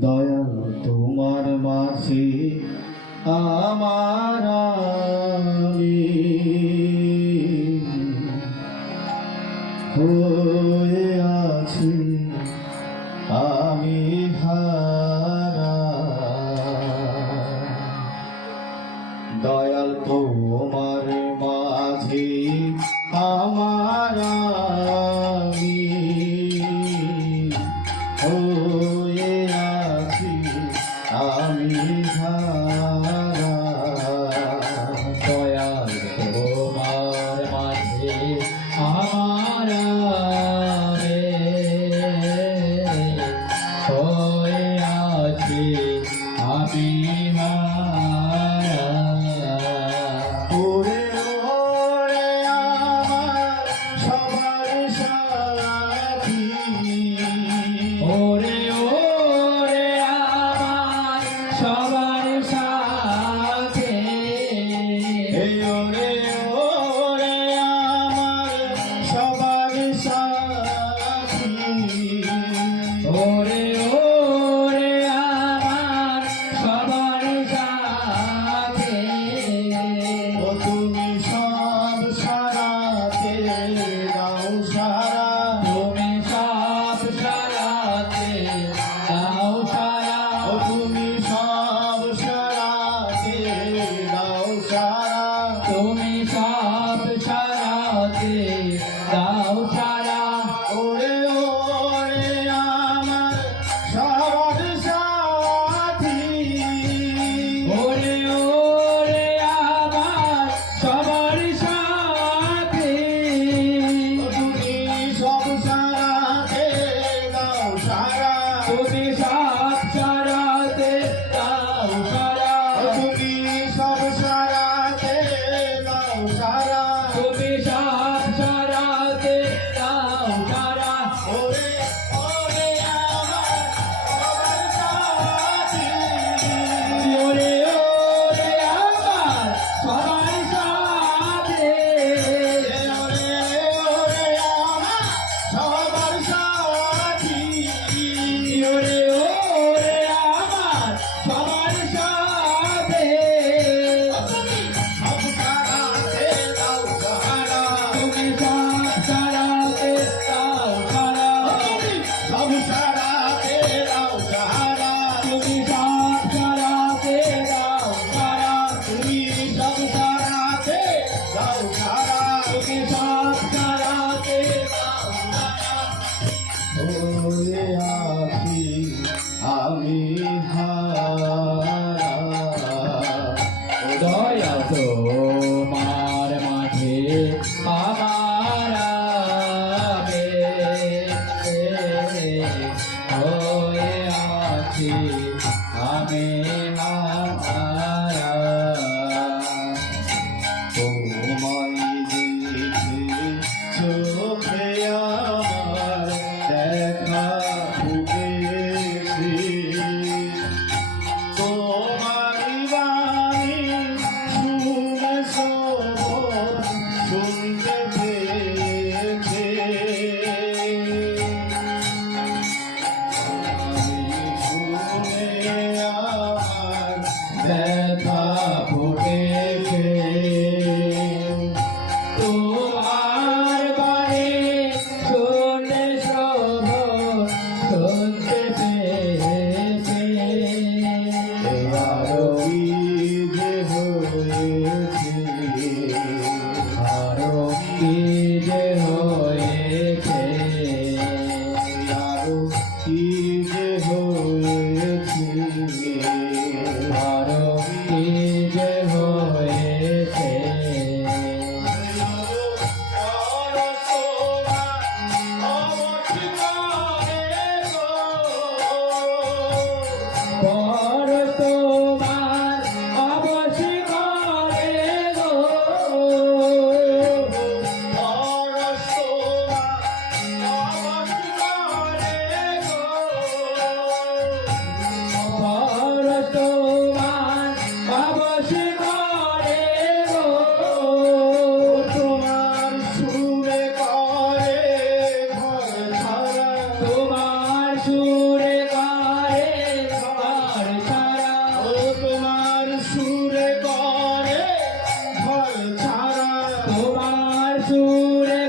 দয়া তোমার মাসি আমার আমি। হয়ে আছি আমি হারা দয়াল তোমার মাঝে আমার সংসার Yeah. আমার সুরে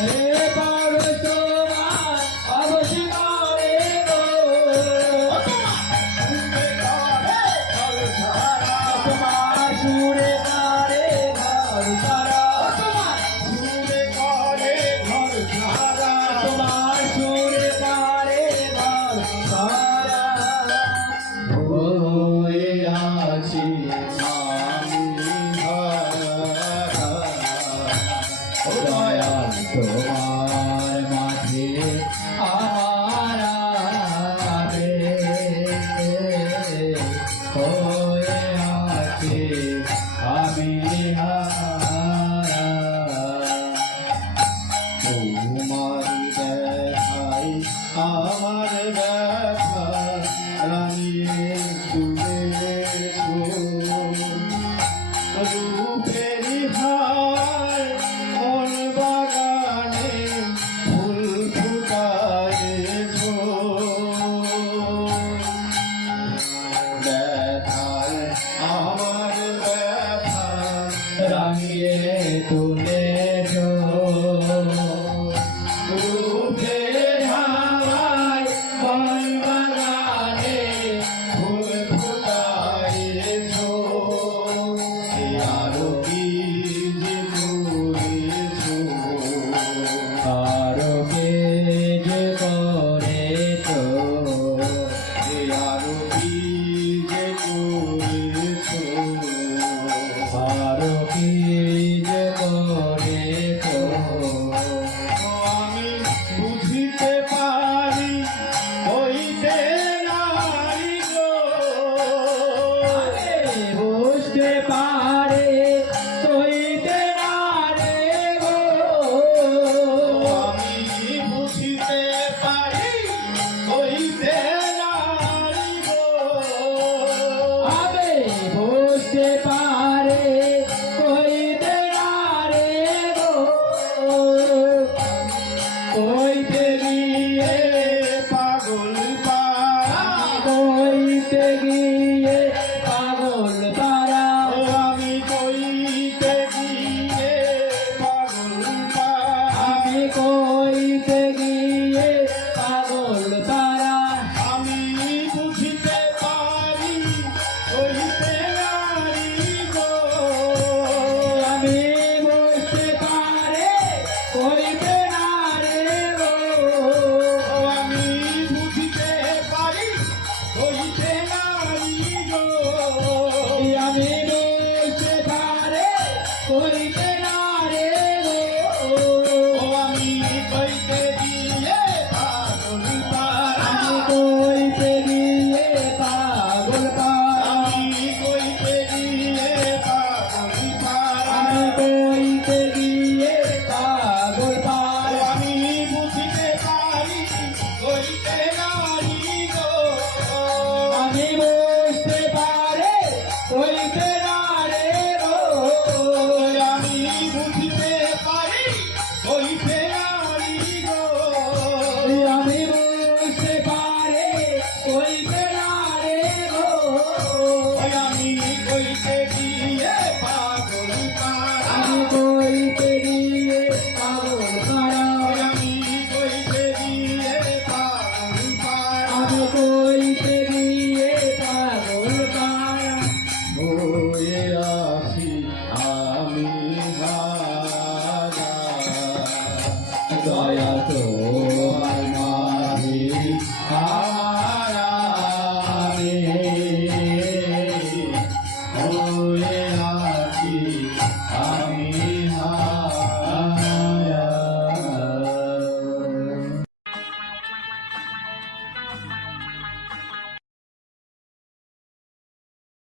Hey. Amen. আরও जाएगी